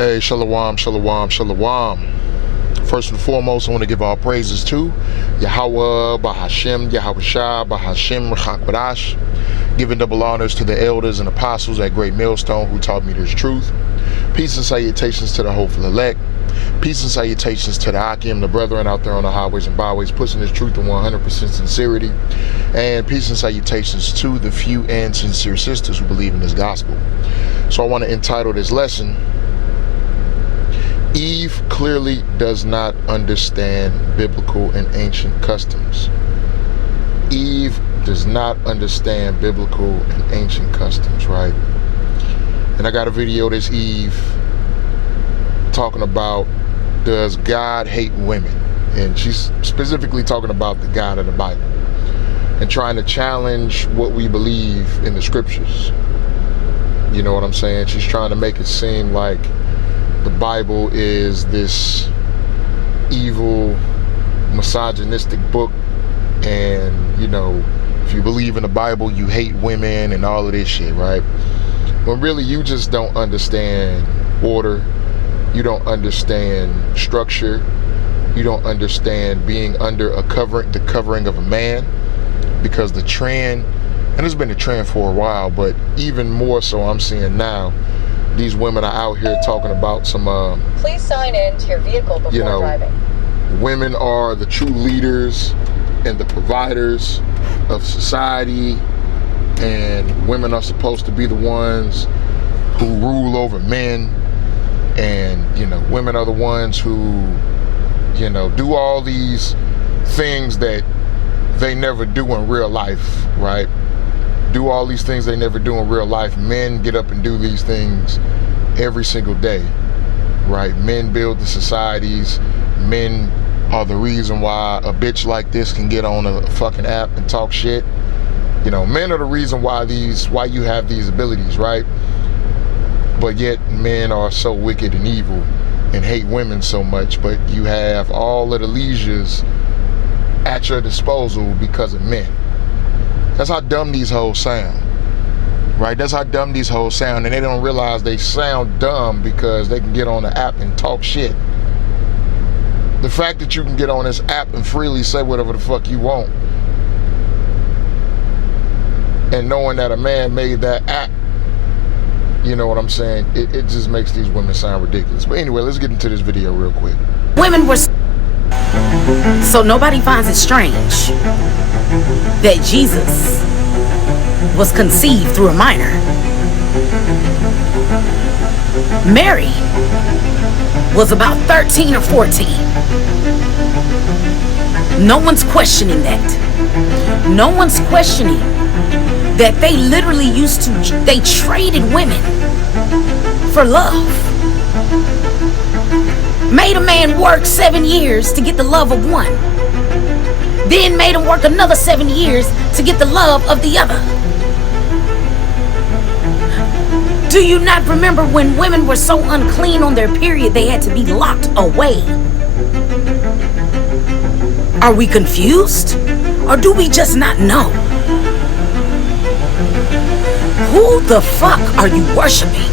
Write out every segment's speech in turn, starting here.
Hey, shalom, shalom, shalom. First and foremost, I want to give all praises to Yahweh, Bahashem, Yahweh Shah, Bahashem, Chakwadash. Giving double honors to the elders and apostles at Great Millstone who taught me this truth. Peace and salutations to the hopeful elect. Peace and salutations to the Akim, the brethren out there on the highways and byways, pushing this truth in 100% sincerity. And peace and salutations to the few and sincere sisters who believe in this gospel. So I want to entitle this lesson, Eve clearly does not understand biblical and ancient customs. Eve does not understand biblical and ancient customs, right? And I got a video this Eve talking about, does God hate women? And she's specifically talking about the God of the Bible and trying to challenge what we believe in the scriptures. You know what I'm saying? She's trying to make it seem like the Bible is this evil, misogynistic book, and, you know, if you believe in the Bible, you hate women and all of this shit, right? When really you just don't understand order, you don't understand structure, you don't understand being under a covering, the covering of a man, because the trend, and it's been a trend for a while, but even more so I'm seeing now, these women are out here talking about some please sign in to your vehicle before driving. Women are the true leaders and the providers of society, and women are supposed to be the ones who rule over men, and, you know, women are the ones who, you know, do all these things that they never do in real life, right? Do all these things they never do in real life. Men get up and do these things every single day, right? Men build the societies. Men are the reason why a bitch like this can get on a fucking app and talk shit. You know, men are the reason why you have these abilities, right? But yet men are so wicked and evil and hate women so much, but you have all of the leisures at your disposal because of men. That's how dumb these hoes sound, right? That's how dumb these hoes sound, and they don't realize they sound dumb because they can get on the app and talk shit. The fact that you can get on this app and freely say whatever the fuck you want, and knowing that a man made that app, you know what I'm saying? It just makes these women sound ridiculous. But anyway, let's get into this video real quick. Women were... So nobody finds it strange that Jesus was conceived through a minor. Mary was about 13 or 14. No one's questioning that. No one's questioning that they literally they traded women for love. Made a man work 7 years to get the love of one. Then made him work another 7 years to get the love of the other. Do you not remember when women were so unclean on their period they had to be locked away? Are we confused? Or do we just not know? Who the fuck are you worshiping?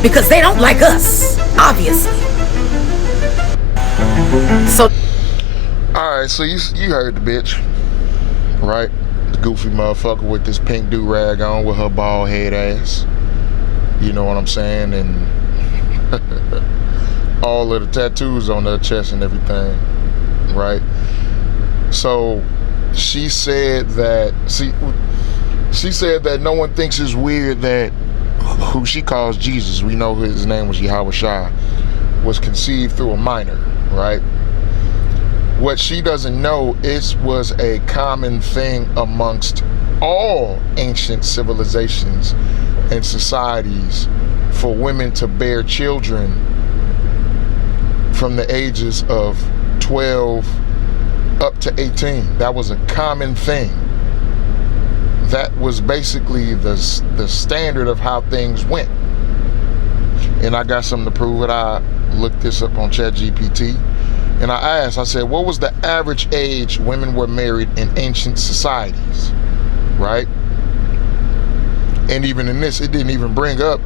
Because they don't like us, obviously. So, alright, so you heard the bitch, right? The goofy motherfucker with this pink do-rag on with her bald head ass. You know what I'm saying? And all of the tattoos on her chest and everything, right? So she said that no one thinks it's weird that who she calls Jesus, we know his name was Yahweh Shah, was conceived through a minor, right? What she doesn't know, it was a common thing amongst all ancient civilizations and societies for women to bear children from the ages of 12 up to 18. That was a common thing. That was basically the standard of how things went. And I got something to prove it. I looked this up on ChatGPT, and I asked, I said, what was the average age women were married in ancient societies, right? And even in this, it didn't even bring up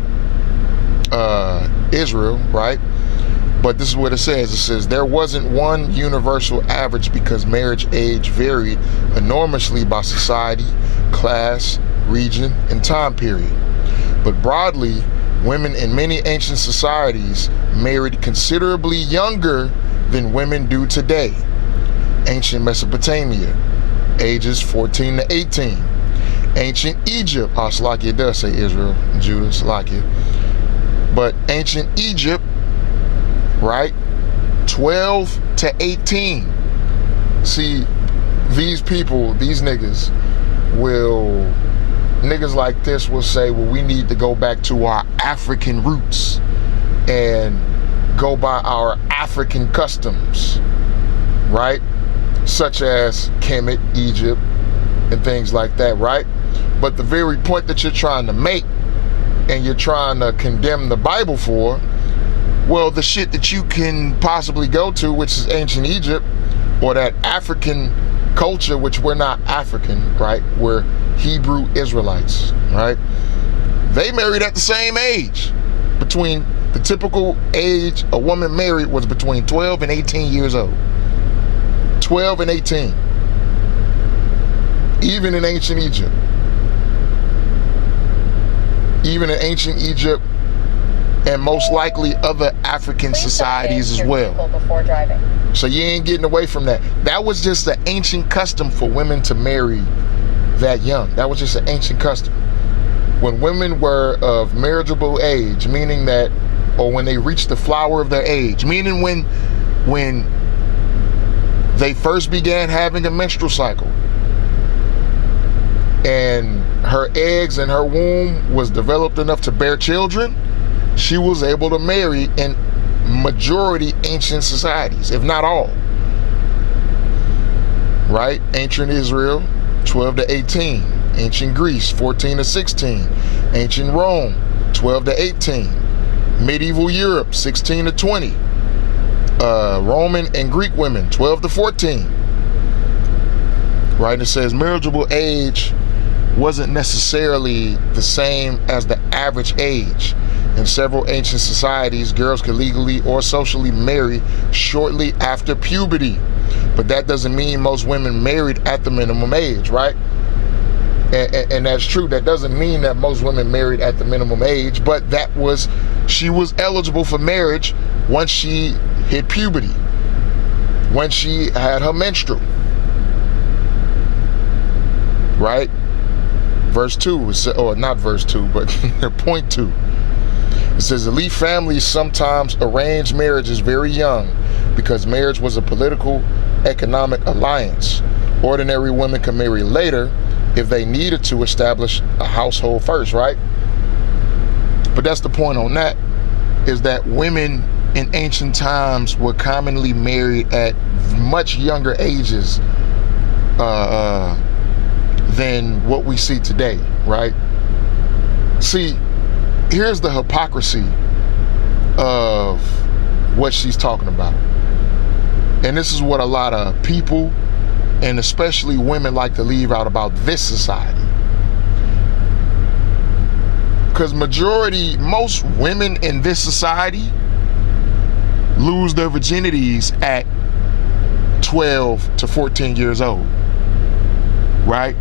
Israel, right? But this is what it says. It says, there wasn't one universal average because marriage age varied enormously by society, class, region, and time period. But broadly, women in many ancient societies married considerably younger than women do today. Ancient Mesopotamia, ages 14 to 18. Ancient Egypt, Salakia does say Israel, Judah, Salakia. But ancient Egypt, right, 12 to 18. See, these people, these niggas like this will say, well, we need to go back to our African roots and go by our African customs, right? Such as Kemet, Egypt, and things like that, right? But the very point that you're trying to make and you're trying to condemn the Bible for, well, the shit that you can possibly go to, which is ancient Egypt, or that African culture, which we're not African, right? We're Hebrew Israelites, right? They married at the same age. Between the typical age a woman married was between 12 and 18 years old. 12 and 18. Even in ancient Egypt. Even in ancient Egypt, and most likely other African societies as well. Before driving. So you ain't getting away from that. That was just an ancient custom for women to marry that young. That was just an ancient custom. When women were of marriageable age, meaning that, or when they reached the flower of their age, meaning when they first began having a menstrual cycle, and her eggs in her womb was developed enough to bear children, she was able to marry in majority ancient societies, if not all. Right? Ancient Israel, 12 to 18. Ancient Greece, 14 to 16. Ancient Rome, 12 to 18. Medieval Europe, 16 to 20. Roman and Greek women, 12 to 14. Right? And it says marriageable age wasn't necessarily the same as the average age. In several ancient societies, girls could legally or socially marry shortly after puberty. But that doesn't mean most women married at the minimum age, right? And that's true. That doesn't mean that most women married at the minimum age, but she was eligible for marriage once she hit puberty, when she had her menstrual, right? Verse 2, or not verse 2, but point 2. It says, elite families sometimes arrange marriages very young because marriage was a political, economic alliance. Ordinary women can marry later if they needed to establish a household first, right? But that's the point on that, is that women in ancient times were commonly married at much younger ages than what we see today, right? See, here's the hypocrisy of what she's talking about. And this is what a lot of people, and especially women, like to leave out about this society. Because most women in this society lose their virginities at 12 to 14 years old, right?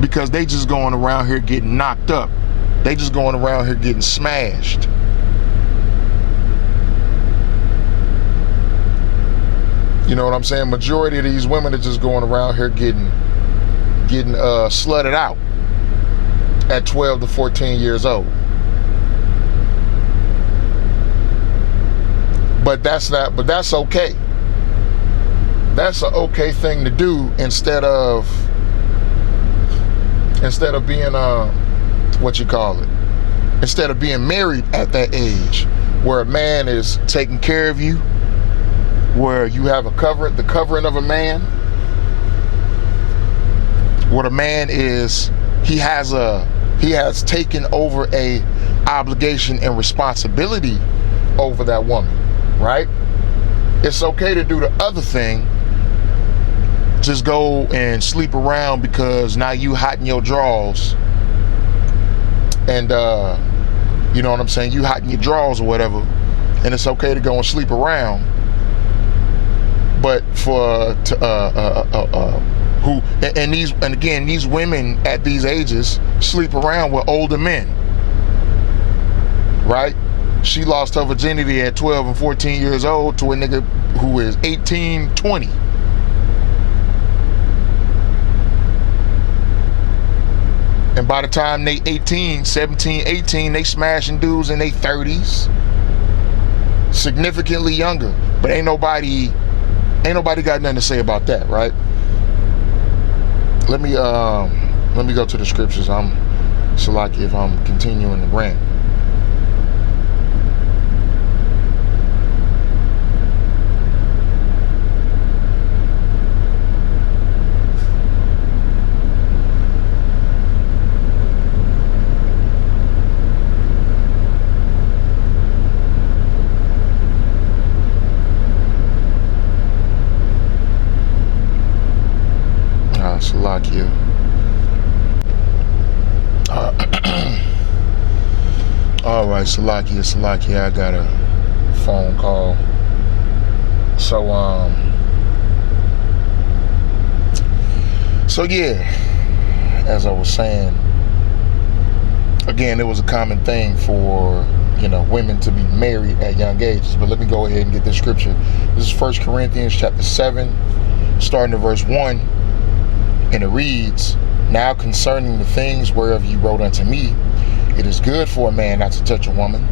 Because they just going around here getting knocked up. They just going around here getting smashed. You know what I'm saying? Majority of these women are just going around here getting slutted out at 12 to 14 years old. But that's okay. That's an okay thing to do instead of being instead of being married at that age, where a man is taking care of you, where you have the covering of a man, where the man he has taken over a obligation and responsibility over that woman, right? It's okay to do the other thing, just go and sleep around because now you hot in your drawers, and You know what I'm saying? You hot in your drawers or whatever, and it's okay to go and sleep around. But these women at these ages sleep around with older men, right? She lost her virginity at 12 and 14 years old to a nigga who is 18, 20. And by the time they 17, 18, they smashing dudes in their 30s. Significantly younger. But ain't nobody got nothing to say about that, right? Let me go to the scriptures. So like if I'm continuing to rant. Salakia. All right, Salakia, I got a phone call. So yeah, as I was saying, again, it was a common thing for, women to be married at young ages. But let me go ahead and get this scripture. This is 1 Corinthians chapter 7, starting at verse 1. And it reads, "Now concerning the things whereof ye wrote unto me, it is good for a man not to touch a woman.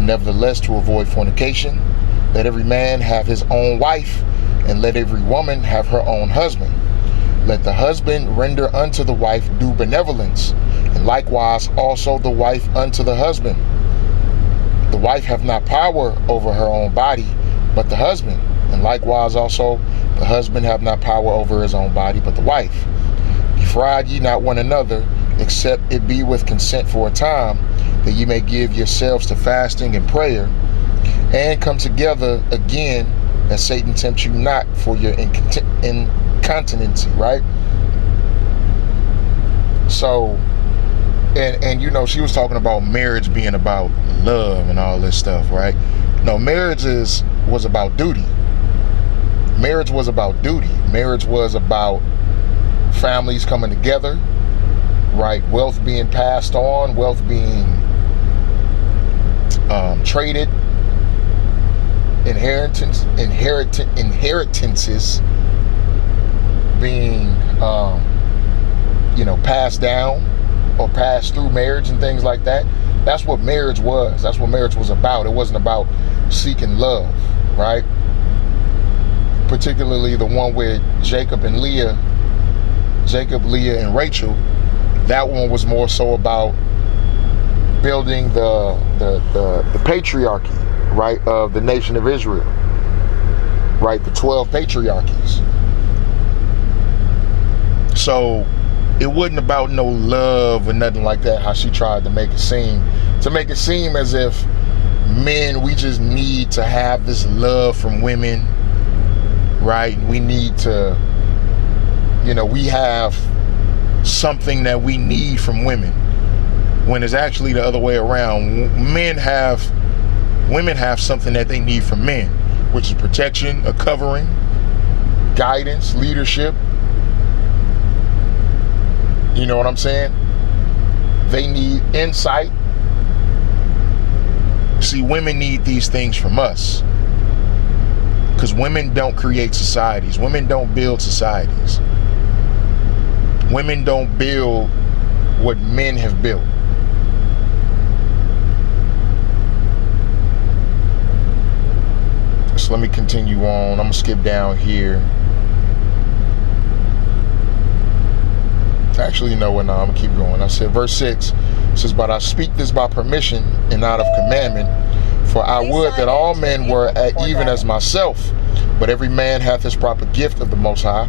Nevertheless, to avoid fornication, let every man have his own wife, and let every woman have her own husband. Let the husband render unto the wife due benevolence, and likewise also the wife unto the husband. The wife hath not power over her own body, but the husband, and likewise also the husband have not power over his own body, but the wife. Defraud ye not one another, except it be with consent for a time, that ye may give yourselves to fasting and prayer, and come together again, that Satan tempt you not for your incontinency," right? So, and she was talking about marriage being about love and all this stuff, right? No, marriage was about duty. Marriage was about duty. Marriage was about families coming together, right? Wealth being passed on, wealth being traded, inheritances being, passed down or passed through marriage and things like that. That's what marriage was. That's what marriage was about. It wasn't about seeking love, right? Particularly the one with Jacob, Leah, and Rachel. That one was more so about building the patriarchy, right, of the nation of Israel, right, the 12 patriarchies. So it wasn't about no love or nothing like that, how she tried to make it seem as if men, we just need to have this love from women, right? We need to, we have something that we need from women, when it's actually the other way around. Women have something that they need from men, which is protection, a covering, guidance, leadership. You know what I'm saying? They need insight. See, women need these things from us, because women don't create societies. Women don't build societies. Women don't build what men have built. So let me continue on. I'm gonna skip down here. Actually, you know what? No, I'm gonna keep going. I said, verse 6 says, "But I speak this by permission and not of commandment, for I would that all men were even as myself. But every man hath his proper gift of the Most High,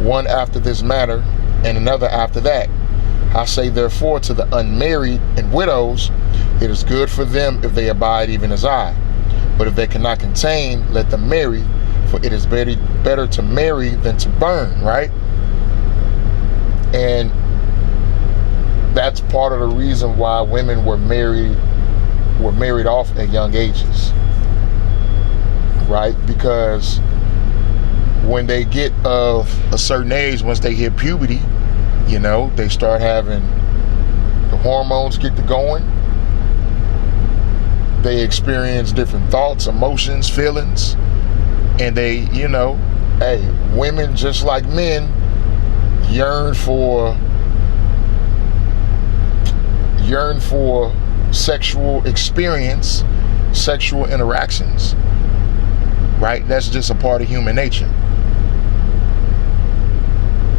one after this manner, and another after that. I say therefore to the unmarried and widows, it is good for them if they abide even as I. But if they cannot contain, let them marry, for it is better to marry than to burn," right? And that's part of the reason why women were married were married off at young ages, right? Because when they get of a certain age, once they hit puberty, you know, they start having the hormones get to going. They experience different thoughts, emotions, feelings, and they, you know, hey, women just like men yearn for sexual experience, sexual interactions, right? That's just a part of human nature.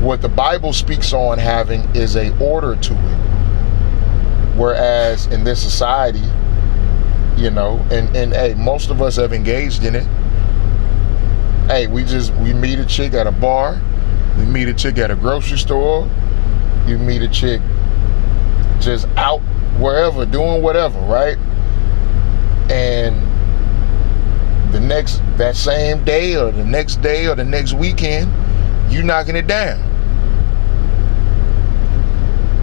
What the Bible speaks on having is a order to it. Whereas in this society, you know, and hey, most of us have engaged in it. Hey, we meet a chick at a bar, we meet a chick at a grocery store, you meet a chick just out wherever, doing whatever, right? And that same day or the next day or the next weekend, you knocking it down.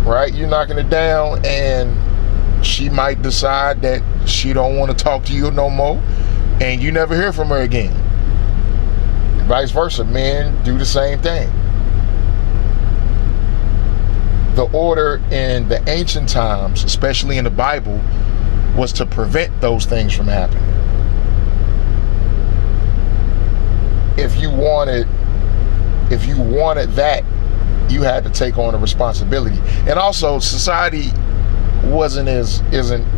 Right? You're knocking it down, and she might decide that she don't want to talk to you no more, and you never hear from her again. Vice versa, men do the same thing. The order in the ancient times, especially in the Bible, was to prevent those things from happening. If you wanted that, you had to take on a responsibility. And also, society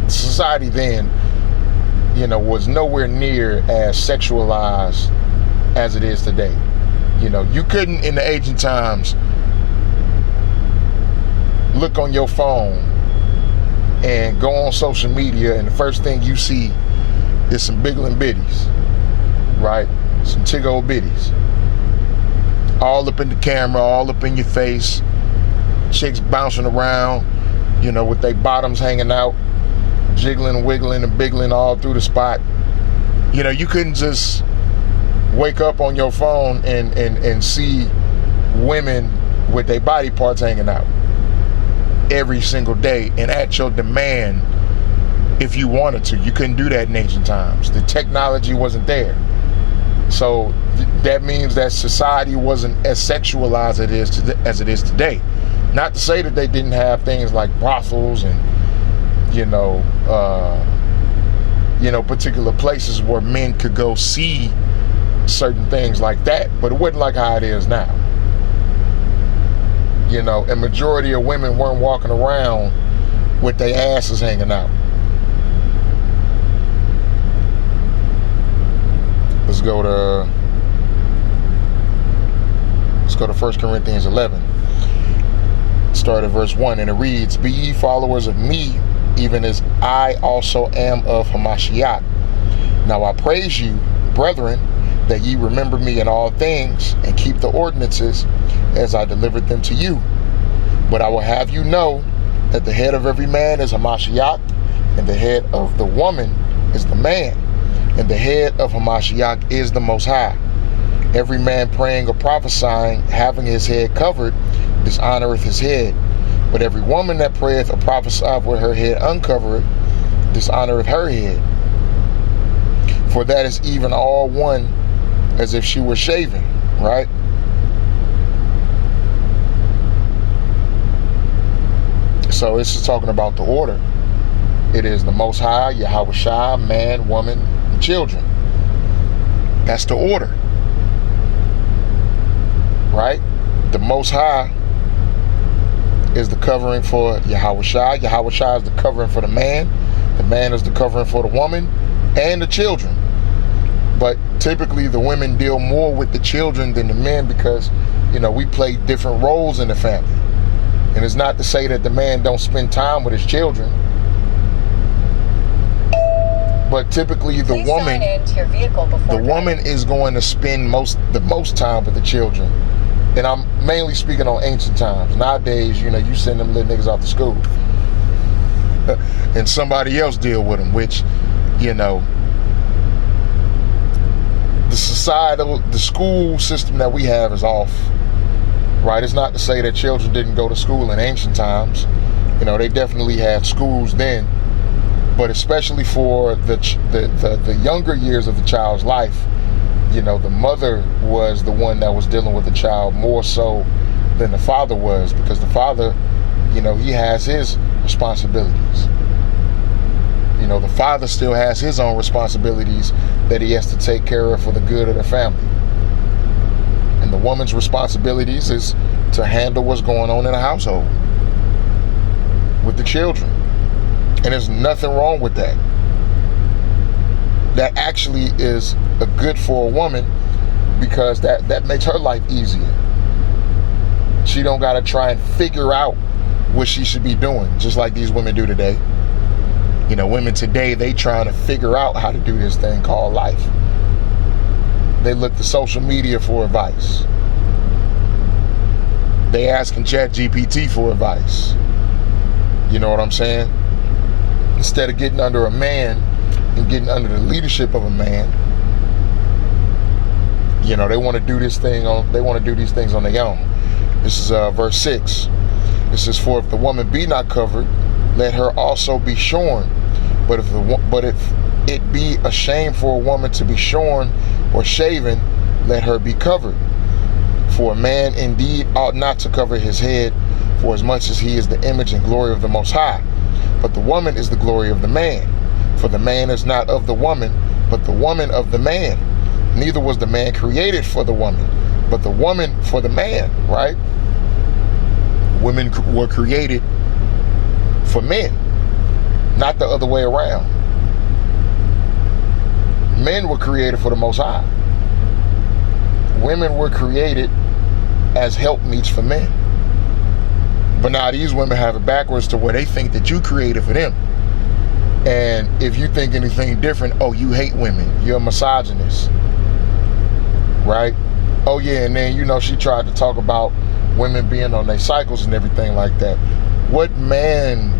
society then, you know, was nowhere near as sexualized as it is today. You know, you couldn't in the ancient times look on your phone and go on social media and the first thing you see is some bigglin' bitties, right? Some tig old bitties. All up in the camera, all up in your face, chicks bouncing around, you know, with their bottoms hanging out, jiggling, wiggling, and biggling all through the spot. You know, you couldn't just wake up on your phone and see women with their body parts hanging out every single day and at your demand if you wanted to. You couldn't do that in ancient times. The technology wasn't there. So that means that society wasn't as sexualized as it is today. Not to say that they didn't have things like brothels and, you know, particular places where men could go see certain things like that, but it wasn't like how it is now. You know, a majority of women weren't walking around with their asses hanging out. Let's go to 1 Corinthians 11. Start at verse 1, and it reads, "Be ye followers of me, even as I also am of Hamashiach. Now I praise you, brethren, that ye remember me in all things, and keep the ordinances as I delivered them to you. But I will have you know that the head of every man is Hamashiach, and the head of the woman is the man, and the head of Hamashiach is the Most High. Every man praying or prophesying, having his head covered, dishonoreth his head. But every woman that prayeth or prophesieth with her head uncovered, dishonoreth her head. For that is even all one, as if she were shaven," right? So this is talking about the order. It is the Most High, Yahweh Shai, man, woman, and children. That's the order, right? The Most High is the covering for Yahweh Shai. Yahweh Shai is the covering for the man is the covering for the woman and the children. But typically the women deal more with the children than the men because, you know, we play different roles in the family. And it's not to say that the man don't spend time with his children, but typically the woman is going to spend the most time with the children. And I'm mainly speaking on ancient times. Nowadays, you know, you send them little niggas off to school and somebody else deal with them, which, you know, the school system that we have is off, right? It's not to say that children didn't go to school in ancient times. You know, they definitely had schools then, But especially for the younger years of the child's life, you know, the mother was the one that was dealing with the child more so than the father was, because the father, you know, he has his responsibilities. You know, the father still has his own responsibilities that he has to take care of for the good of the family. And the woman's responsibilities is to handle what's going on in the household with the children. And there's nothing wrong with that. That actually is a good for a woman, because that makes her life easier. She don't gotta try and figure out what she should be doing, just like these women do today. You know, women today, they trying to figure out how to do this thing called life. They look to social media for advice. They asking ChatGPT for advice. You know what I'm saying? Instead of getting under a man and getting under the leadership of a man, you know, they want to do these things on their own. This is verse 6. It says, "For if the woman be not covered, let her also be shorn. But if it be a shame for a woman to be shorn or shaven, let her be covered. For a man indeed ought not to cover his head, for as much as he is the image and glory of the Most High. But the woman is the glory of the man. For the man is not of the woman, but the woman of the man. Neither was the man created for the woman, but the woman for the man," right? Women were created for men, not the other way around. Men were created for the Most High. Women were created as helpmeets for men. But now these women have it backwards to where they think that you created for them. And if you think anything different, oh, you hate women. You're a misogynist. Right? Oh, yeah, and then, you know, she tried to talk about women being on their cycles and everything like that. What man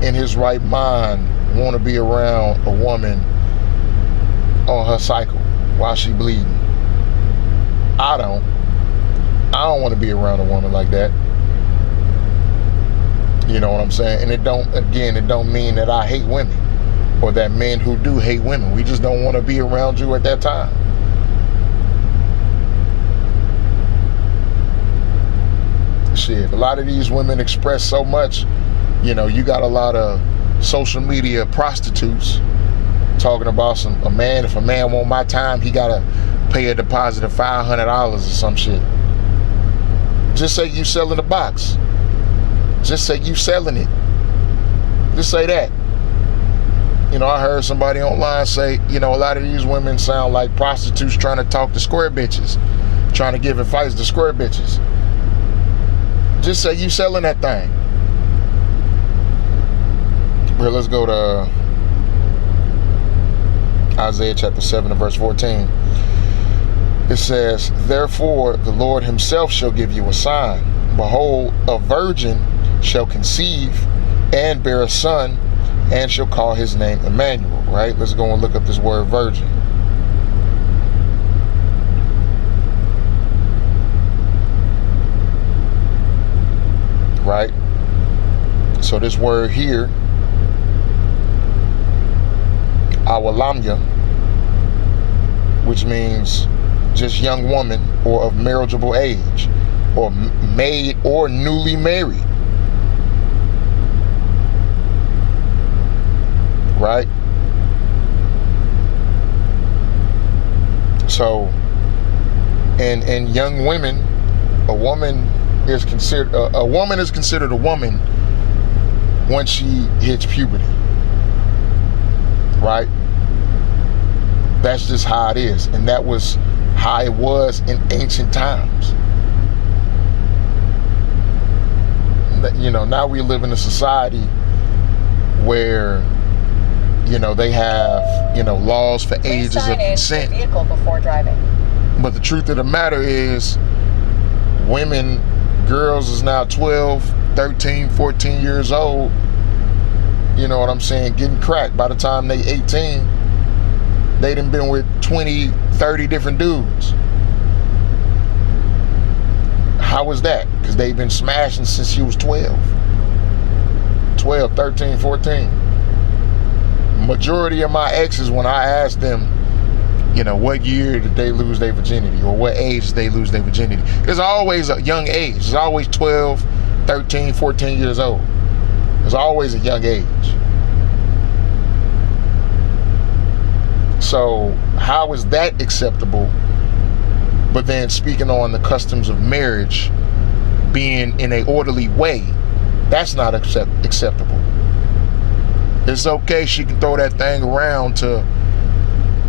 in his right mind want to be around a woman on her cycle while she bleeding? I don't want to be around a woman like that. You know what I'm saying? And it don't mean that I hate women or that men who do hate women. We just don't want to be around you at that time. Shit, a lot of these women express so much. You know, you got a lot of social media prostitutes talking about if a man want my time, he gotta pay a deposit of $500 or some shit. Just say you selling the box. Just say you selling it. Just say that. You know, I heard somebody online say, you know, a lot of these women sound like prostitutes trying to talk to square bitches, trying to give advice to square bitches. Just say you selling that thing. Well, let's go to Isaiah chapter 7 and verse 14. It says, "Therefore the Lord himself shall give you a sign. Behold, a virgin shall conceive and bear a son, and shall call his name Emmanuel." Right? Let's go and look up this word virgin. Right? So this word here, awalamya, which means just young woman or of marriageable age, or maid or newly married. Right? So, and young women, a woman is considered a woman once she hits puberty. Right? That's just how it is, and that was how it was in ancient times. You know, now we live in a society where, you know, they have, you know, laws for ages of consent. Vehicle before driving. But the truth of the matter is, girls is now 12, 13, 14 years old. You know what I'm saying? Getting cracked. By the time they 18, they done been with 20, 30 different dudes. How was that? Because they've been smashing since she was 12, 13, 14. majority of my exes, when I asked them, you know, what year did they lose their virginity, or what age did they lose their virginity, it's always a young age. It's always 12, 13, 14 years old. It's always a young age. So how is that acceptable? But then speaking on the customs of marriage being in an orderly way, that's not acceptable. It's okay, she can throw that thing around to,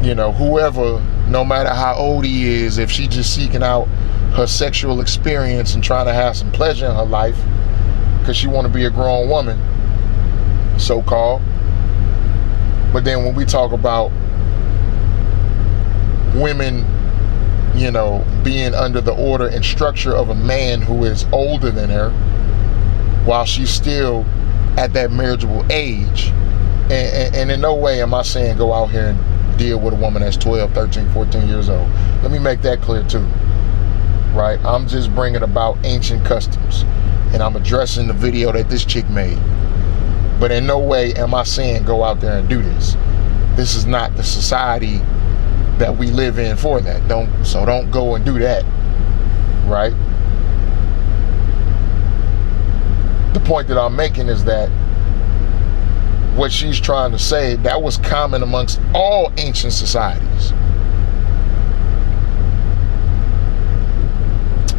you know, whoever, no matter how old he is, if she's just seeking out her sexual experience and trying to have some pleasure in her life because she want to be a grown woman, so-called. But then when we talk about women, you know, being under the order and structure of a man who is older than her while she's still at that marriageable age, and in no way am I saying go out here and deal with a woman that's 12, 13, 14 years old. Let me make that clear too, right? I'm just bringing about ancient customs, and I'm addressing the video that this chick made. But in no way am I saying go out there and do this. This is not the society that we live in for that. Don't go and do that, right? The point that I'm making is that what she's trying to say, that was common amongst all ancient societies.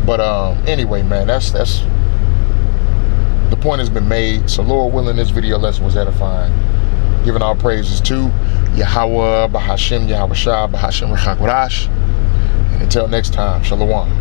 But anyway, man, that's the point has been made. So Lord willing, this video lesson was edifying. Giving all praises to Yahweh, Bahashem, Yahweh Shah, Bahashem Rechakorash. And until next time, Shalom.